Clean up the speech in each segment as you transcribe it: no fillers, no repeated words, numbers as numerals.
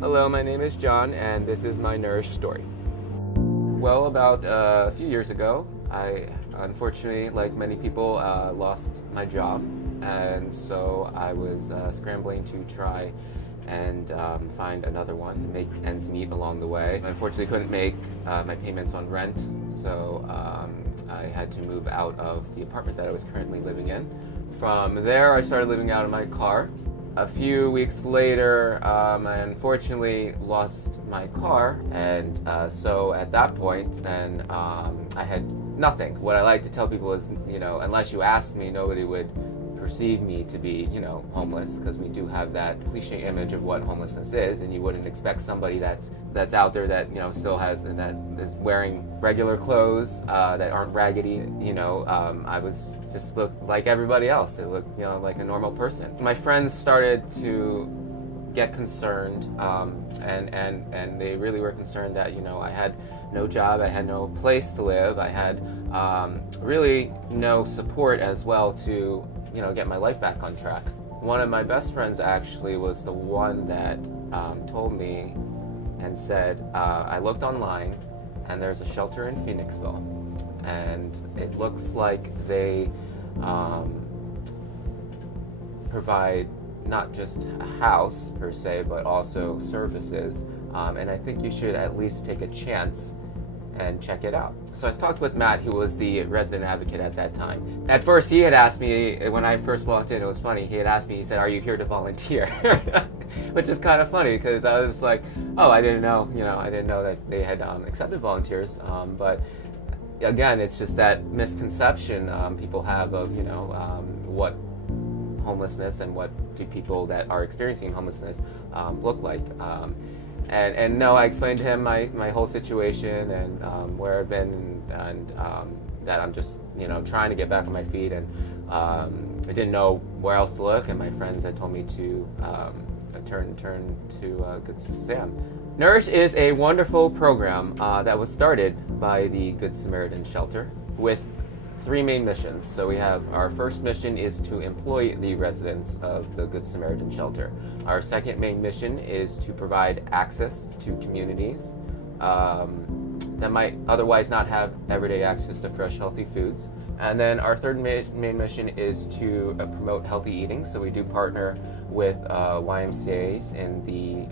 Hello, my name is John, and this is my Nourish story. Well, about a few years ago, I unfortunately, like many people, lost my job, and so I was scrambling to try and find another one, make ends meet along the way. I unfortunately couldn't make my payments on rent, so I had to move out of the apartment that I was currently living in. From there, I started living out of my car. A few weeks later, I unfortunately lost my car, and so at that point, then I had nothing. What I like to tell people is, unless you asked me, nobody would perceive me to be, homeless, because we do have that cliche image of what homelessness is, and you wouldn't expect somebody that's out there that still has and that is wearing regular clothes that aren't raggedy. I was just looked like everybody else. It looked like a normal person. My friends started to get concerned, and they really were concerned that I had no job, I had no place to live, I had really no support as well to get my life back on track. One of my best friends actually was the one that told me and said, I looked online and there's a shelter in Phoenixville, and it looks like they provide not just a house per se, but also services, and I think you should at least take a chance and check it out. So I talked with Matt, who was the resident advocate at that time. At first, he had asked me, when I first walked in, it was funny, he had asked me, he said, "Are you here to volunteer?" Which is kind of funny, because I was like, oh, I didn't know that they had accepted volunteers, but again, it's just that misconception people have of, what homelessness and what do people that are experiencing homelessness look like. And no, I explained to him my whole situation and where I've been, and that I'm just trying to get back on my feet, and I didn't know where else to look, and my friends had told me to turn to Good Sam. Nourish is a wonderful program that was started by the Good Samaritan Shelter with 3 main missions. So we have our first mission is to employ the residents of the Good Samaritan Shelter. Our second main mission is to provide access to communities that might otherwise not have everyday access to fresh, healthy foods. And then our third main mission is to promote healthy eating. So we do partner with YMCAs in the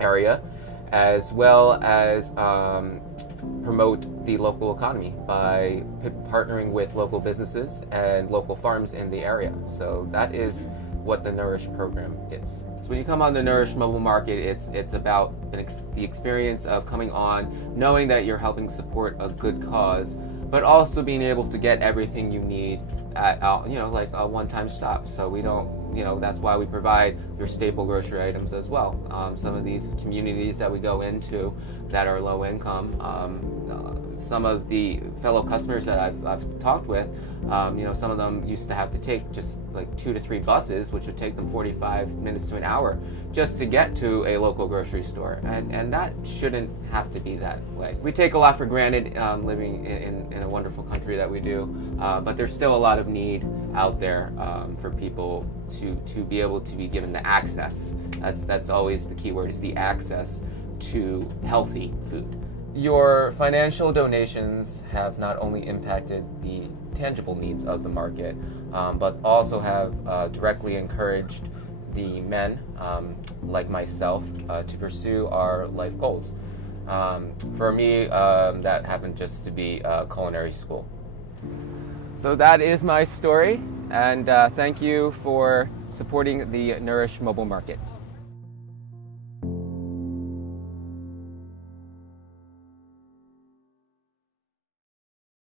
area, as well as promote the local economy by partnering with local businesses and local farms in the area. So that is what the Nourish program is. So when you come on the Nourish Mobile Market, it's about the experience of coming on, knowing that you're helping support a good cause, but also being able to get everything you need at like a one-time stop. So we don't, that's why we provide your staple grocery items as well. Some of these communities that we go into that are low income, some of the fellow customers that I've talked with, some of them used to have to take just like 2 to 3 buses, which would take them 45 minutes to an hour just to get to a local grocery store, and that shouldn't have to be that way. We take a lot for granted living in a wonderful country that we do, but there's still a lot of need out there for people to be able to be given the access. That's always the key word, is the access to healthy food. Your financial donations have not only impacted the tangible needs of the market, but also have directly encouraged the men, like myself, to pursue our life goals. For me, that happened just to be culinary school. So that is my story, and thank you for supporting the Nourish Mobile Market.